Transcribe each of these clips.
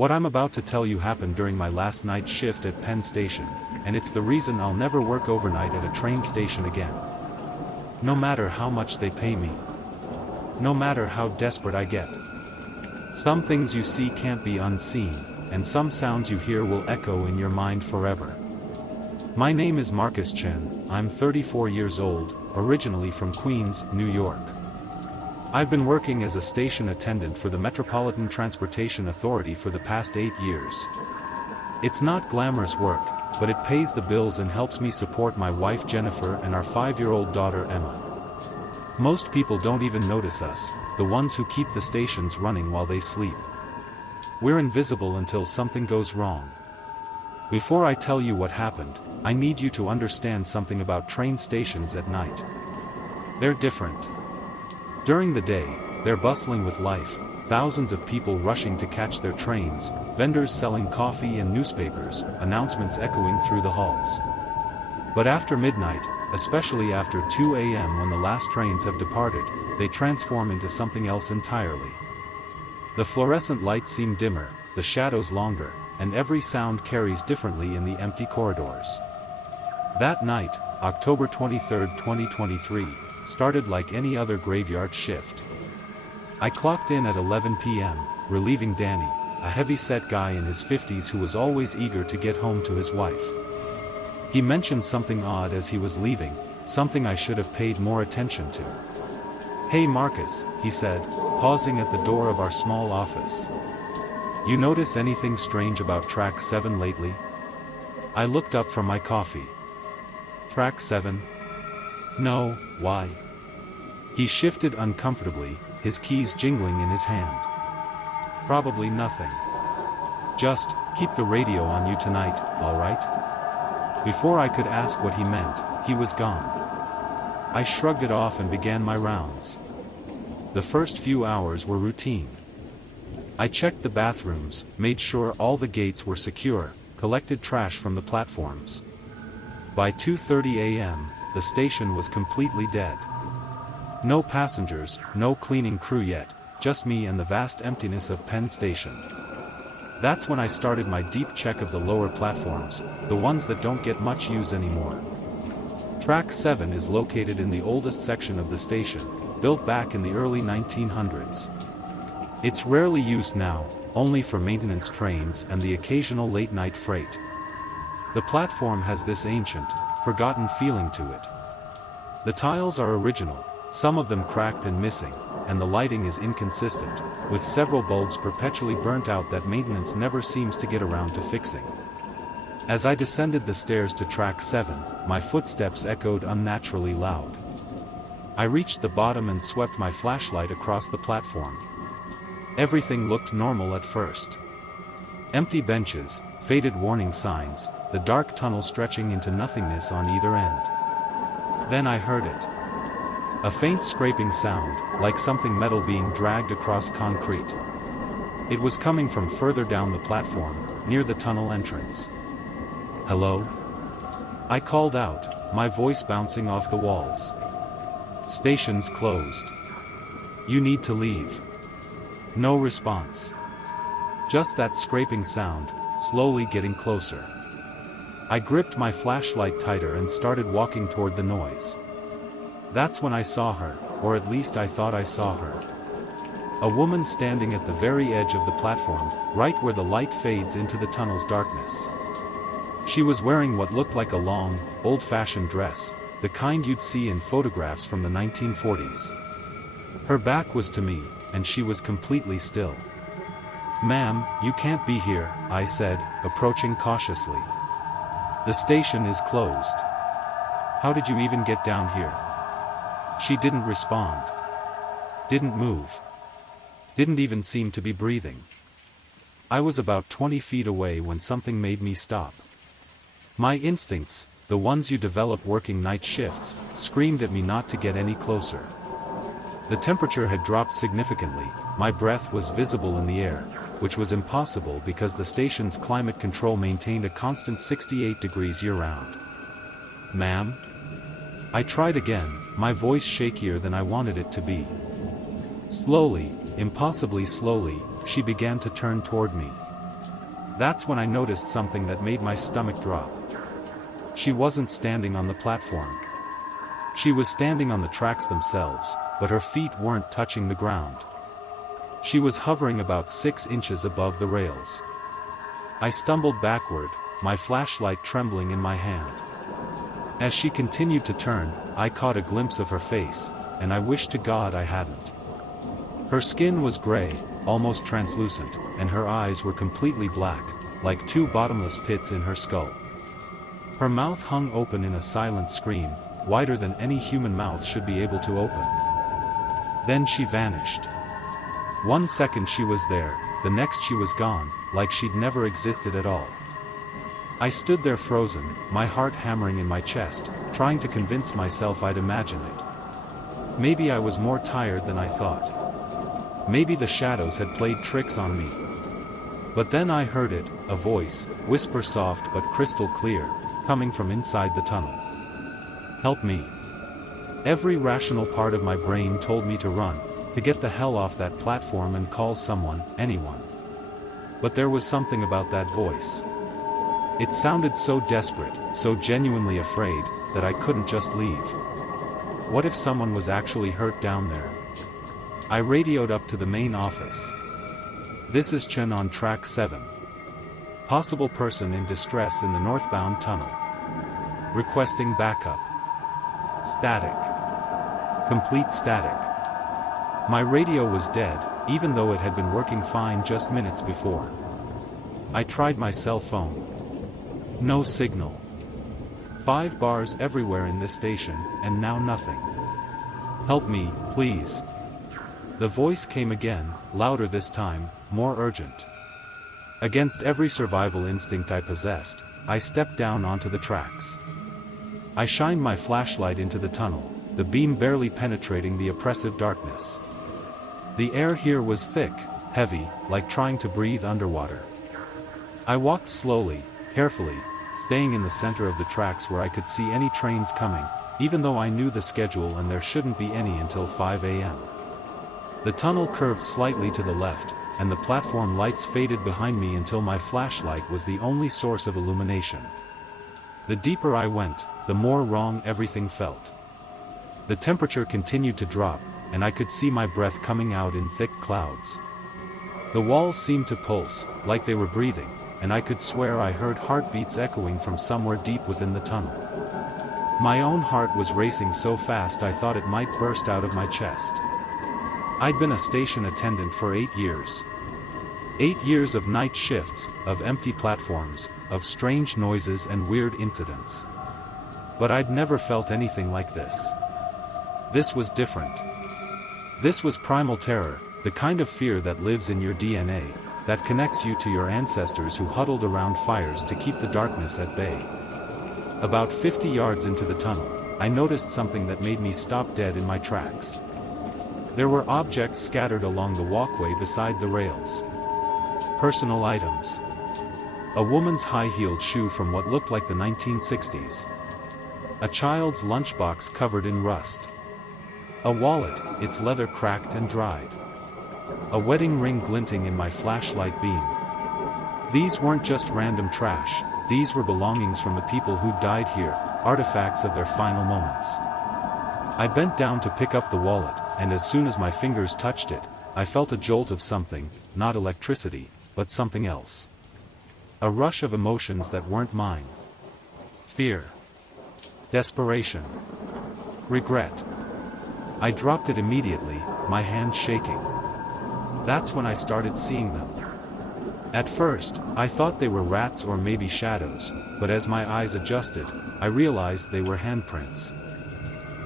What I'm about to tell you happened during my last night shift at Penn Station, and it's the reason I'll never work overnight at a train station again. No matter how much they pay me. No matter how desperate I get. Some things you see can't be unseen, and some sounds you hear will echo in your mind forever. My name is Marcus Chen, I'm 34 years old, originally from Queens, New York. I've been working as a station attendant for the Metropolitan Transportation Authority for the past 8 years. It's not glamorous work, but it pays the bills and helps me support my wife Jennifer and our 5-year-old daughter Emma. Most people don't even notice us, the ones who keep the stations running while they sleep. We're invisible until something goes wrong. Before I tell you what happened, I need you to understand something about train stations at night. They're different. During the day, they're bustling with life, thousands of people rushing to catch their trains, vendors selling coffee and newspapers, announcements echoing through the halls. But after midnight, especially after 2 a.m. when the last trains have departed, they transform into something else entirely. The fluorescent lights seem dimmer, the shadows longer, and every sound carries differently in the empty corridors. That night, October 23, 2023, started like any other graveyard shift. I clocked in at 11 p.m., relieving Danny, a heavy-set guy in his 50s who was always eager to get home to his wife. He mentioned something odd as he was leaving, something I should have paid more attention to. "Hey Marcus," he said, pausing at the door of our small office. "You notice anything strange about Track 7 lately?" I looked up from my coffee. "Track 7? No, why?" He shifted uncomfortably, his keys jingling in his hand. "Probably nothing. Just, keep the radio on you tonight, alright?" Before I could ask what he meant, he was gone. I shrugged it off and began my rounds. The first few hours were routine. I checked the bathrooms, made sure all the gates were secure, collected trash from the platforms. By 2:30 a.m., the station was completely dead. No passengers, no cleaning crew yet, just me and the vast emptiness of Penn Station. That's when I started my deep check of the lower platforms, the ones that don't get much use anymore. Track 7 is located in the oldest section of the station, built back in the early 1900s. It's rarely used now, only for maintenance trains and the occasional late-night freight. The platform has this ancient, forgotten feeling to it. The tiles are original, some of them cracked and missing, and the lighting is inconsistent, with several bulbs perpetually burnt out that maintenance never seems to get around to fixing. As I descended the stairs to Track 7, my footsteps echoed unnaturally loud. I reached the bottom and swept my flashlight across the platform. Everything looked normal at first. Empty benches, faded warning signs, the dark tunnel stretching into nothingness on either end. Then I heard it. A faint scraping sound, like something metal being dragged across concrete. It was coming from further down the platform, near the tunnel entrance. "Hello?" I called out, my voice bouncing off the walls. "Station's closed. You need to leave." No response. Just that scraping sound, slowly getting closer. I gripped my flashlight tighter and started walking toward the noise. That's when I saw her, or at least I thought I saw her. A woman standing at the very edge of the platform, right where the light fades into the tunnel's darkness. She was wearing what looked like a long, old-fashioned dress, the kind you'd see in photographs from the 1940s. Her back was to me, and she was completely still. "Ma'am, you can't be here," I said, approaching cautiously. "The station is closed. How did you even get down here?" She didn't respond. Didn't move. Didn't even seem to be breathing. I was about 20 feet away when something made me stop. My instincts, the ones you develop working night shifts, screamed at me not to get any closer. The temperature had dropped significantly, my breath was visible in the air, which was impossible because the station's climate control maintained a constant 68 degrees year-round. "Ma'am?" I tried again, my voice shakier than I wanted it to be. Slowly, impossibly slowly, she began to turn toward me. That's when I noticed something that made my stomach drop. She wasn't standing on the platform. She was standing on the tracks themselves, but her feet weren't touching the ground. She was hovering about 6 inches above the rails. I stumbled backward, my flashlight trembling in my hand. As she continued to turn, I caught a glimpse of her face, and I wished to God I hadn't. Her skin was gray, almost translucent, and her eyes were completely black, like 2 bottomless pits in her skull. Her mouth hung open in a silent scream, wider than any human mouth should be able to open. Then she vanished. 1 second she was there, the next she was gone, like she'd never existed at all. I stood there frozen, my heart hammering in my chest, trying to convince myself I'd imagine it. Maybe I was more tired than I thought. Maybe the shadows had played tricks on me. But then I heard it, a voice, whisper soft but crystal clear, coming from inside the tunnel. Help me. Every rational part of my brain told me to run, to get the hell off that platform and call someone, anyone. But there was something about that voice. It sounded so desperate, so genuinely afraid, that I couldn't just leave. What if someone was actually hurt down there? I radioed up to the main office. This is Chen on track 7. Possible person in distress in the northbound tunnel. Requesting backup. Static. Complete static. My radio was dead, even though it had been working fine just minutes before. I tried my cell phone. No signal. 5 bars everywhere in this station, and now nothing. Help me, please. The voice came again, louder this time, more urgent. Against every survival instinct I possessed, I stepped down onto the tracks. I shined my flashlight into the tunnel, the beam barely penetrating the oppressive darkness. The air here was thick, heavy, like trying to breathe underwater. I walked slowly, carefully, staying in the center of the tracks where I could see any trains coming, even though I knew the schedule and there shouldn't be any until 5 a.m. The tunnel curved slightly to the left, and the platform lights faded behind me until my flashlight was the only source of illumination. The deeper I went, the more wrong everything felt. The temperature continued to drop, and I could see my breath coming out in thick clouds. The walls seemed to pulse, like they were breathing, and I could swear I heard heartbeats echoing from somewhere deep within the tunnel. My own heart was racing so fast I thought it might burst out of my chest. I'd been a station attendant for 8 years. 8 years of night shifts, of empty platforms, of strange noises and weird incidents. But I'd never felt anything like this. This was different. This was primal terror, the kind of fear that lives in your DNA, that connects you to your ancestors who huddled around fires to keep the darkness at bay. About 50 yards into the tunnel, I noticed something that made me stop dead in my tracks. There were objects scattered along the walkway beside the rails. Personal items. A woman's high-heeled shoe from what looked like the 1960s. A child's lunchbox covered in rust. A wallet, its leather cracked and dried. A wedding ring glinting in my flashlight beam. These weren't just random trash, these were belongings from the people who died here, artifacts of their final moments. I bent down to pick up the wallet, and as soon as my fingers touched it, I felt a jolt of something, not electricity, but something else. A rush of emotions that weren't mine. Fear. Desperation. Regret. I dropped it immediately, my hand shaking. That's when I started seeing them. At first, I thought they were rats or maybe shadows, but as my eyes adjusted, I realized they were handprints.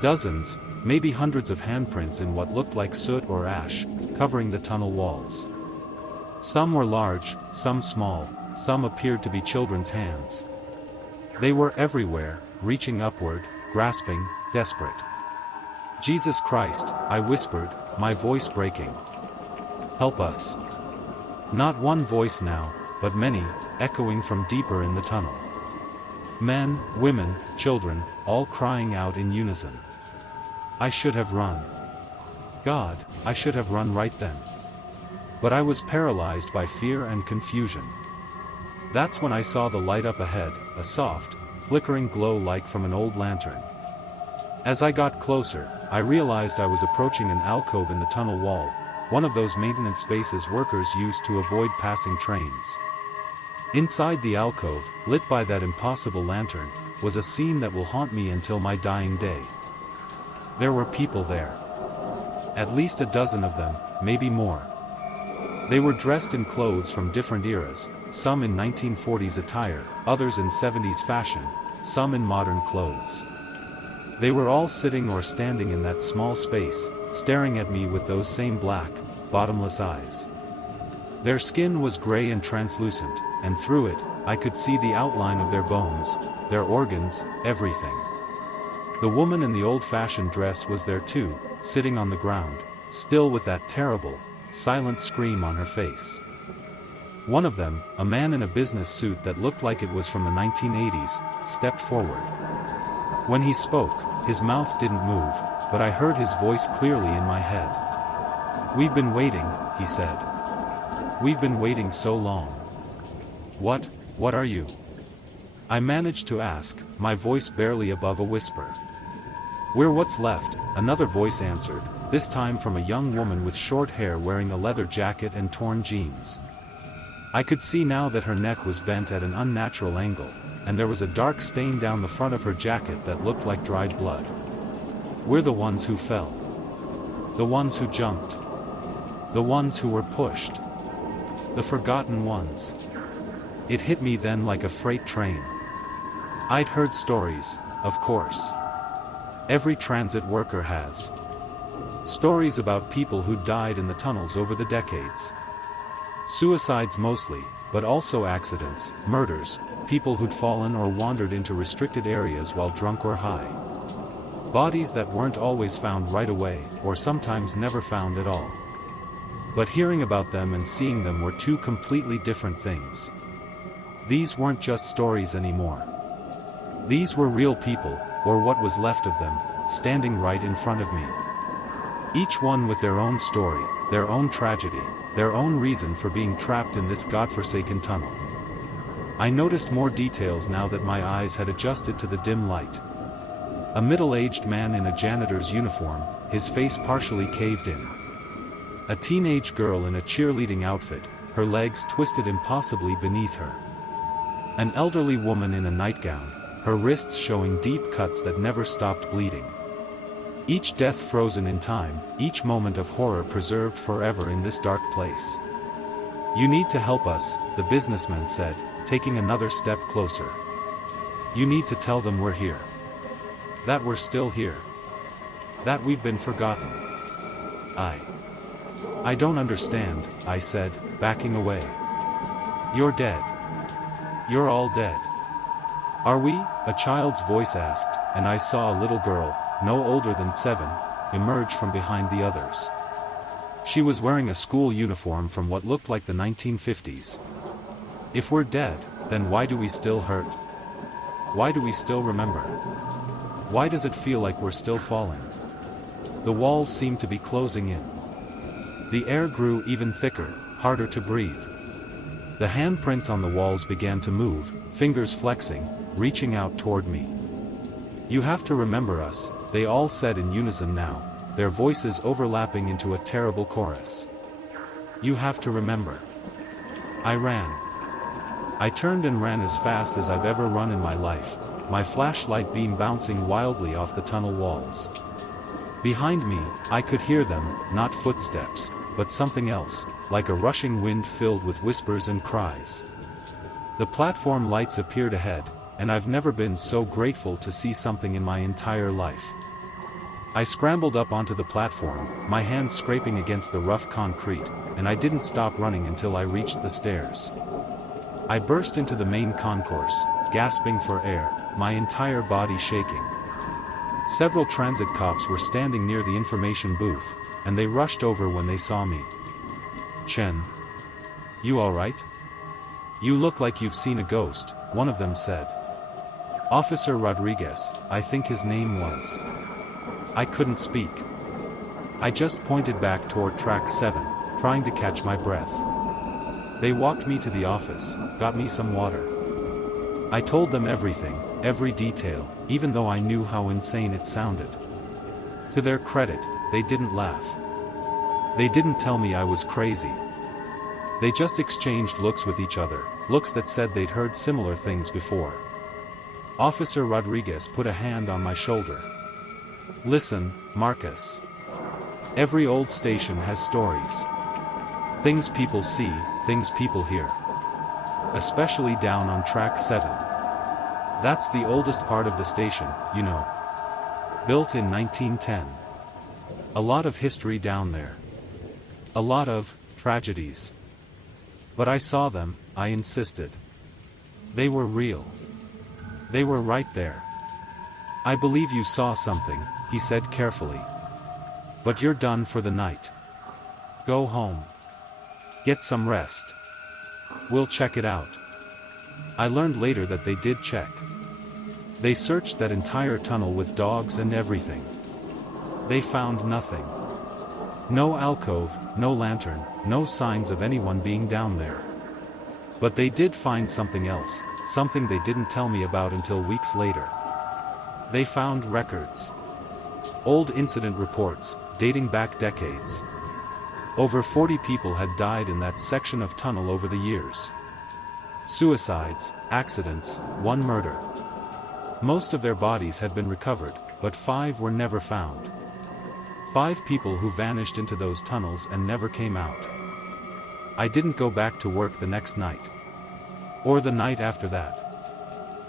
Dozens, maybe hundreds of handprints in what looked like soot or ash, covering the tunnel walls. Some were large, some small, some appeared to be children's hands. They were everywhere, reaching upward, grasping, desperate. Jesus Christ, I whispered, my voice breaking. Help us. Not one voice now, but many, echoing from deeper in the tunnel. Men, women, children, all crying out in unison. I should have run. God, I should have run right then. But I was paralyzed by fear and confusion. That's when I saw the light up ahead, a soft, flickering glow like from an old lantern. As I got closer, I realized I was approaching an alcove in the tunnel wall, one of those maintenance spaces workers use to avoid passing trains. Inside the alcove, lit by that impossible lantern, was a scene that will haunt me until my dying day. There were people there. At least a dozen of them, maybe more. They were dressed in clothes from different eras, some in 1940s attire, others in 70s fashion, some in modern clothes. They were all sitting or standing in that small space, staring at me with those same black, bottomless eyes. Their skin was gray and translucent, and through it, I could see the outline of their bones, their organs, everything. The woman in the old-fashioned dress was there too, sitting on the ground, still with that terrible, silent scream on her face. One of them, a man in a business suit that looked like it was from the 1980s, stepped forward. When he spoke, his mouth didn't move, but I heard his voice clearly in my head. "We've been waiting," he said. "We've been waiting so long." What are you?" I managed to ask, my voice barely above a whisper. "We're what's left," another voice answered, this time from a young woman with short hair wearing a leather jacket and torn jeans. I could see now that her neck was bent at an unnatural angle, and there was a dark stain down the front of her jacket that looked like dried blood. "We're the ones who fell. The ones who jumped. The ones who were pushed. The forgotten ones." It hit me then like a freight train. I'd heard stories, of course. Every transit worker has. Stories about people who died in the tunnels over the decades. Suicides mostly, but also accidents, murders, people who'd fallen or wandered into restricted areas while drunk or high. Bodies that weren't always found right away, or sometimes never found at all. But hearing about them and seeing them were two completely different things. These weren't just stories anymore. These were real people, or what was left of them, standing right in front of me. Each one with their own story, their own tragedy, their own reason for being trapped in this godforsaken tunnel. I noticed more details now that my eyes had adjusted to the dim light. A middle-aged man in a janitor's uniform, his face partially caved in. A teenage girl in a cheerleading outfit, her legs twisted impossibly beneath her. An elderly woman in a nightgown, her wrists showing deep cuts that never stopped bleeding. Each death frozen in time, each moment of horror preserved forever in this dark place. "You need to help us," the businessman said, taking another step closer. "You need to tell them we're here. That we're still here. That we've been forgotten." I don't understand," I said, backing away. "You're dead. You're all dead." "Are we?" a child's voice asked, and I saw a little girl, no older than 7, emerge from behind the others. She was wearing a school uniform from what looked like the 1950s. "If we're dead, then why do we still hurt? Why do we still remember? Why does it feel like we're still falling?" The walls seemed to be closing in. The air grew even thicker, harder to breathe. The handprints on the walls began to move, fingers flexing, reaching out toward me. "You have to remember us," they all said in unison now, their voices overlapping into a terrible chorus. "You have to remember." I ran. I turned and ran as fast as I've ever run in my life, my flashlight beam bouncing wildly off the tunnel walls. Behind me, I could hear them, not footsteps, but something else, like a rushing wind filled with whispers and cries. The platform lights appeared ahead, and I've never been so grateful to see something in my entire life. I scrambled up onto the platform, my hands scraping against the rough concrete, and I didn't stop running until I reached the stairs. I burst into the main concourse, gasping for air, my entire body shaking. Several transit cops were standing near the information booth, and they rushed over when they saw me. "Chen. You alright? You look like you've seen a ghost," one of them said. "Officer Rodriguez, I think his name was." I couldn't speak. I just pointed back toward track 7, trying to catch my breath. They walked me to the office, got me some water. I told them everything, every detail, even though I knew how insane it sounded. To their credit, they didn't laugh. They didn't tell me I was crazy. They just exchanged looks with each other, looks that said they'd heard similar things before. Officer Rodriguez put a hand on my shoulder. Listen, Marcus. Every old station has stories. Things people see, things people hear. Especially down on track 7. That's the oldest part of the station, you know. Built in 1910. A lot of history down there. A lot of tragedies. But I saw them, I insisted. They were real. They were right there. I believe you saw something, he said carefully. But you're done for the night. Go home. Get some rest. We'll check it out. I learned later that they did check. They searched that entire tunnel with dogs and everything. They found nothing. No alcove, no lantern, no signs of anyone being down there. But they did find something else, something they didn't tell me about until weeks later. They found records. Old incident reports, dating back decades. Over 40 people had died in that section of tunnel over the years. Suicides, accidents, 1 murder. Most of their bodies had been recovered, but 5 were never found. 5 people who vanished into those tunnels and never came out. I didn't go back to work the next night. Or the night after that.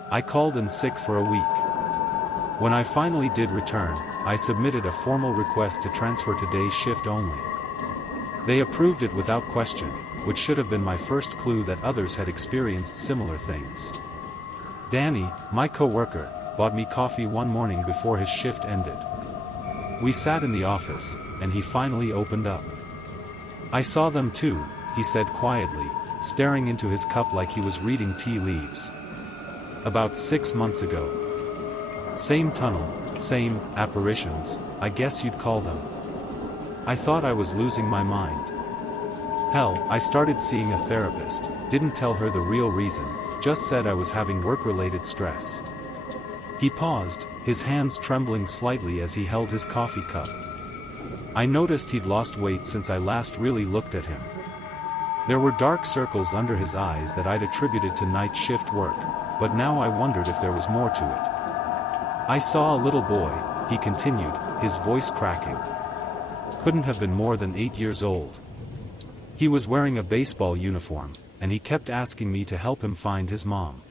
I called in sick for a week. When I finally did return, I submitted a formal request to transfer to day shift only. They approved it without question, which should have been my first clue that others had experienced similar things. Danny, my co-worker, bought me coffee one morning before his shift ended. We sat in the office, and he finally opened up. I saw them too, he said quietly, staring into his cup like he was reading tea leaves. About 6 months ago. Same tunnel, same apparitions, I guess you'd call them. I thought I was losing my mind. Hell, I started seeing a therapist, didn't tell her the real reason, just said I was having work-related stress. He paused, his hands trembling slightly as he held his coffee cup. I noticed he'd lost weight since I last really looked at him. There were dark circles under his eyes that I'd attributed to night shift work, but now I wondered if there was more to it. I saw a little boy, he continued, his voice cracking. Couldn't have been more than 8 years old. He was wearing a baseball uniform, and he kept asking me to help him find his mom.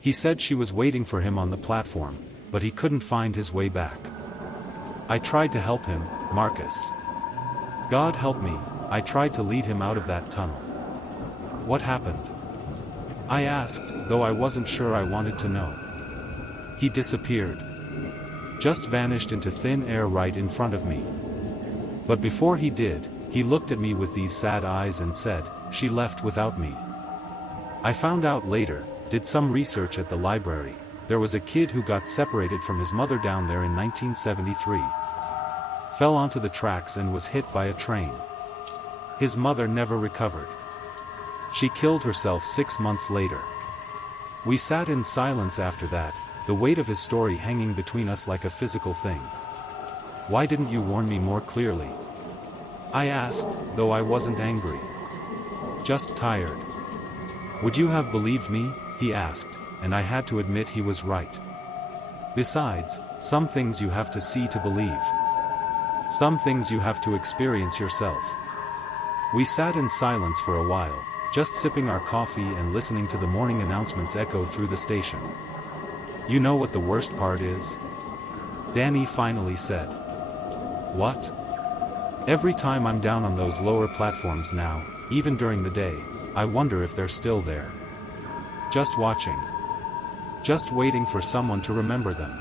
He said she was waiting for him on the platform, but he couldn't find his way back. I tried to help him, Marcus. God help me, I tried to lead him out of that tunnel. What happened? I asked, though I wasn't sure I wanted to know. He disappeared. Just vanished into thin air right in front of me. But before he did, he looked at me with these sad eyes and said, "She left without me." I found out later, did some research at the library, there was a kid who got separated from his mother down there in 1973. Fell onto the tracks and was hit by a train. His mother never recovered. She killed herself 6 months later. We sat in silence after that, the weight of his story hanging between us like a physical thing. Why didn't you warn me more clearly? I asked, though I wasn't angry. Just tired. Would you have believed me? He asked, and I had to admit he was right. Besides, some things you have to see to believe. Some things you have to experience yourself. We sat in silence for a while, just sipping our coffee and listening to the morning announcements echo through the station. You know what the worst part is? Danny finally said. What? Every time I'm down on those lower platforms now, even during the day, I wonder if they're still there. Just watching. Just waiting for someone to remember them.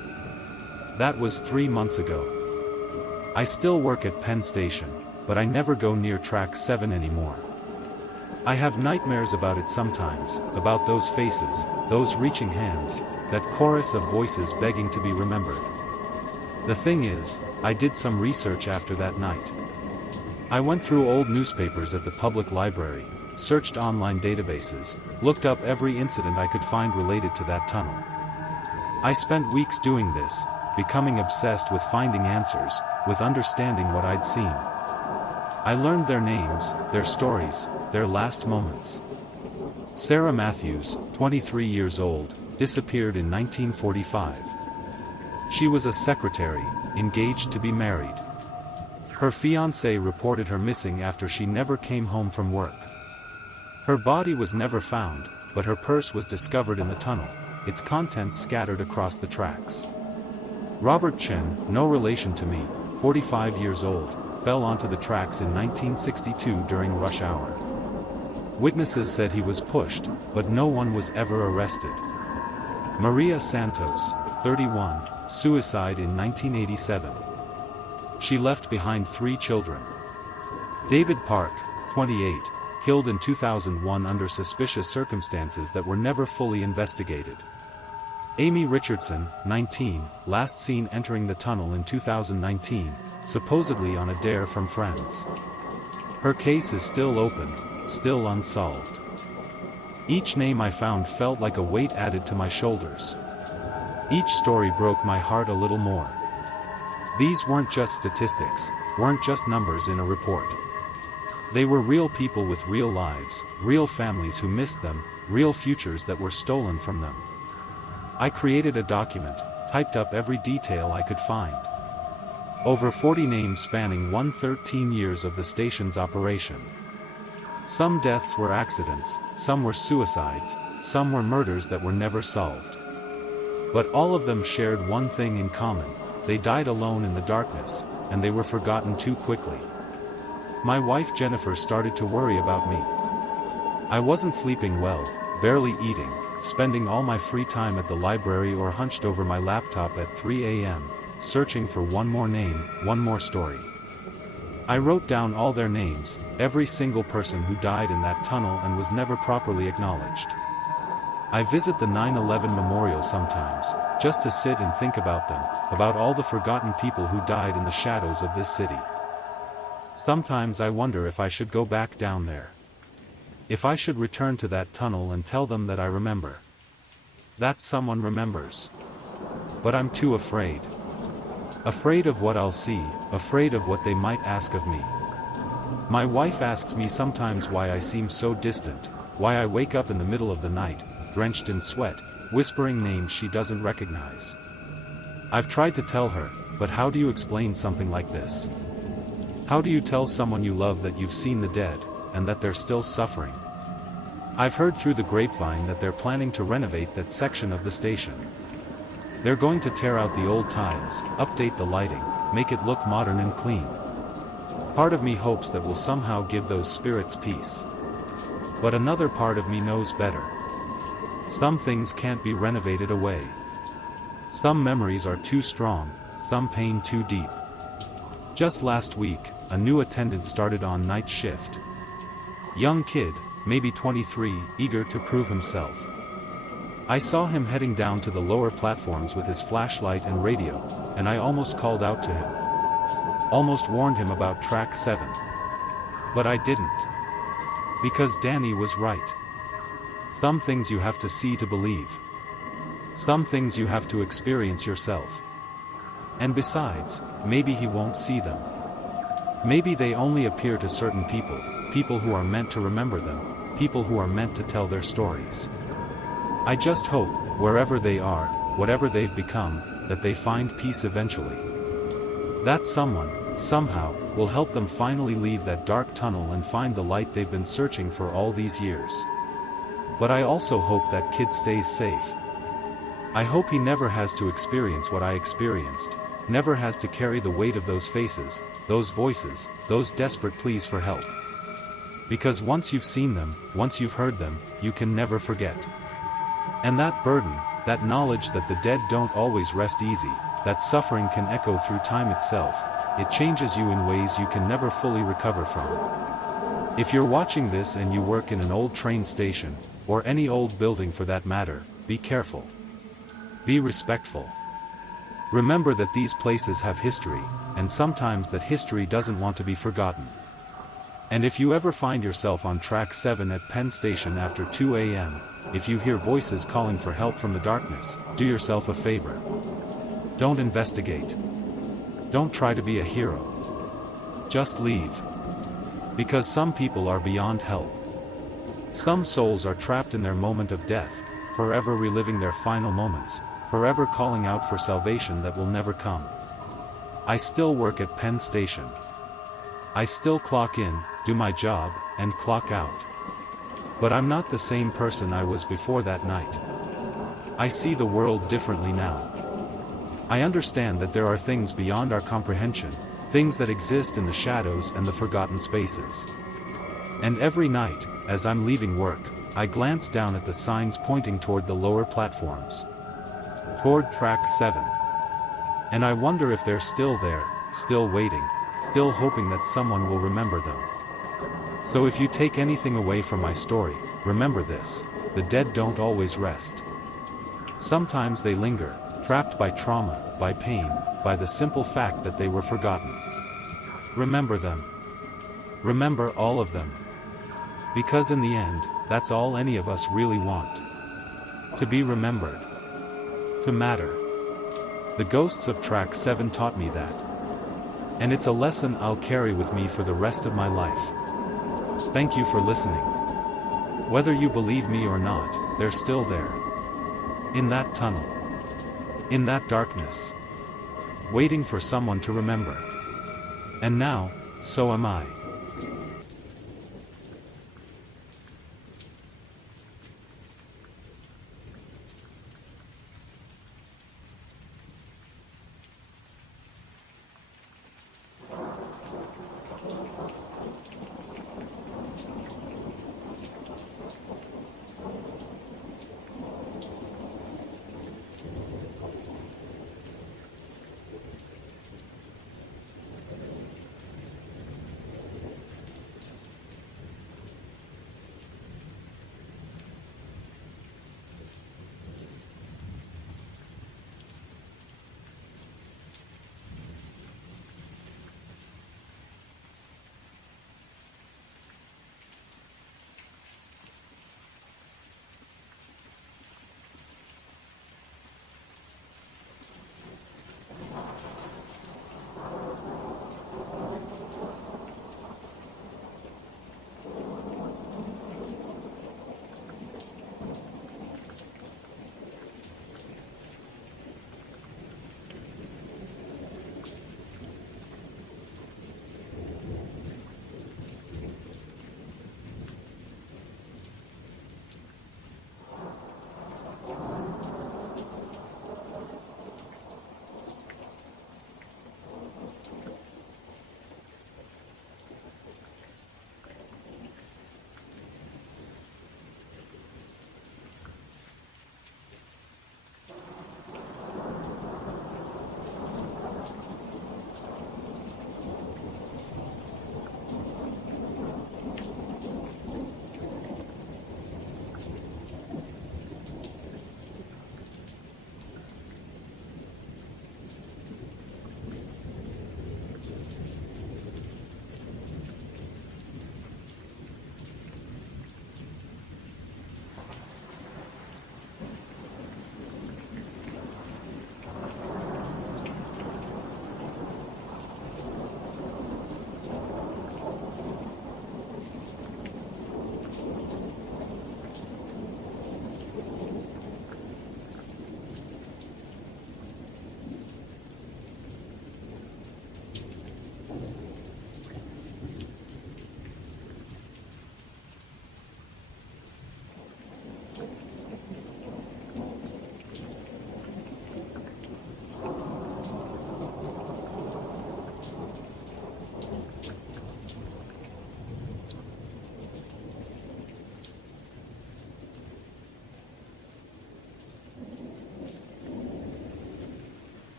That was 3 months ago. I still work at Penn Station, but I never go near track 7 anymore. I have nightmares about it sometimes, about those faces, those reaching hands, that chorus of voices begging to be remembered. The thing is, I did some research after that night. I went through old newspapers at the public library, searched online databases, looked up every incident I could find related to that tunnel. I spent weeks doing this, becoming obsessed with finding answers, with understanding what I'd seen. I learned their names, their stories, their last moments. Sarah Matthews, 23 years old, disappeared in 1945. She was a secretary, engaged to be married. Her fiancé reported her missing after she never came home from work. Her body was never found, but her purse was discovered in the tunnel, its contents scattered across the tracks. Robert Chen, no relation to me, 45 years old, fell onto the tracks in 1962 during rush hour. Witnesses said he was pushed, but no one was ever arrested. Maria Santos, 31, suicide in 1987. She left behind 3 children. David Park, 28, killed in 2001 under suspicious circumstances that were never fully investigated. Amy Richardson, 19, last seen entering the tunnel in 2019, supposedly on a dare from friends. Her case is still open, still unsolved. Each name I found felt like a weight added to my shoulders. Each story broke my heart a little more. These weren't just statistics, weren't just numbers in a report. They were real people with real lives, real families who missed them, real futures that were stolen from them. I created a document, typed up every detail I could find. Over 40 names spanning 113 years of the station's operation. Some deaths were accidents, some were suicides, some were murders that were never solved. But all of them shared one thing in common: they died alone in the darkness, and they were forgotten too quickly. My wife Jennifer started to worry about me. I wasn't sleeping well, barely eating, spending all my free time at the library or hunched over my laptop at 3 a.m., searching for one more name, one more story. I wrote down all their names, every single person who died in that tunnel and was never properly acknowledged. I visit the 9/11 memorial sometimes, just to sit and think about them, about all the forgotten people who died in the shadows of this city. Sometimes I wonder if I should go back down there. If I should return to that tunnel and tell them that I remember. That someone remembers. But I'm too afraid. Afraid of what I'll see, afraid of what they might ask of me. My wife asks me sometimes why I seem so distant, why I wake up in the middle of the night, drenched in sweat, whispering names she doesn't recognize. I've tried to tell her, but how do you explain something like this? How do you tell someone you love that you've seen the dead, and that they're still suffering? I've heard through the grapevine that they're planning to renovate that section of the station. They're going to tear out the old tiles, update the lighting, make it look modern and clean. Part of me hopes that will somehow give those spirits peace. But another part of me knows better. Some things can't be renovated away. Some memories are too strong, some pain too deep. Just last week, a new attendant started on night shift. Young kid, maybe 23, eager to prove himself. I saw him heading down to the lower platforms with his flashlight and radio, and I almost called out to him. Almost warned him about track 7. But I didn't. Because Danny was right. Some things you have to see to believe. Some things you have to experience yourself. And besides, maybe he won't see them. Maybe they only appear to certain people, people who are meant to remember them, people who are meant to tell their stories. I just hope, wherever they are, whatever they've become, that they find peace eventually. That someone, somehow, will help them finally leave that dark tunnel and find the light they've been searching for all these years. But I also hope that kid stays safe. I hope he never has to experience what I experienced, never has to carry the weight of those faces, those voices, those desperate pleas for help. Because once you've seen them, once you've heard them, you can never forget. And that burden, that knowledge that the dead don't always rest easy, that suffering can echo through time itself, it changes you in ways you can never fully recover from. If you're watching this and you work in an old train station, or any old building for that matter, be careful. Be respectful. Remember that these places have history, and sometimes that history doesn't want to be forgotten. And if you ever find yourself on track 7 at Penn Station after 2 a.m., if you hear voices calling for help from the darkness, do yourself a favor. Don't investigate. Don't try to be a hero. Just leave. Because some people are beyond help. Some souls are trapped in their moment of death, forever reliving their final moments, forever calling out for salvation that will never come. I still work at Penn Station. I still clock in, do my job, and clock out. But I'm not the same person I was before that night. I see the world differently now. I understand that there are things beyond our comprehension, things that exist in the shadows and the forgotten spaces. And every night, as I'm leaving work, I glance down at the signs pointing toward the lower platforms. Toward track 7. And I wonder if they're still there, still waiting, still hoping that someone will remember them. So if you take anything away from my story, remember this: the dead don't always rest. Sometimes they linger, trapped by trauma, by pain, by the simple fact that they were forgotten. Remember them. Remember all of them. Because in the end, that's all any of us really want. To be remembered. To matter. The ghosts of track 7 taught me that. And it's a lesson I'll carry with me for the rest of my life. Thank you for listening. Whether you believe me or not, they're still there. In that tunnel. In that darkness. Waiting for someone to remember. And now, so am I.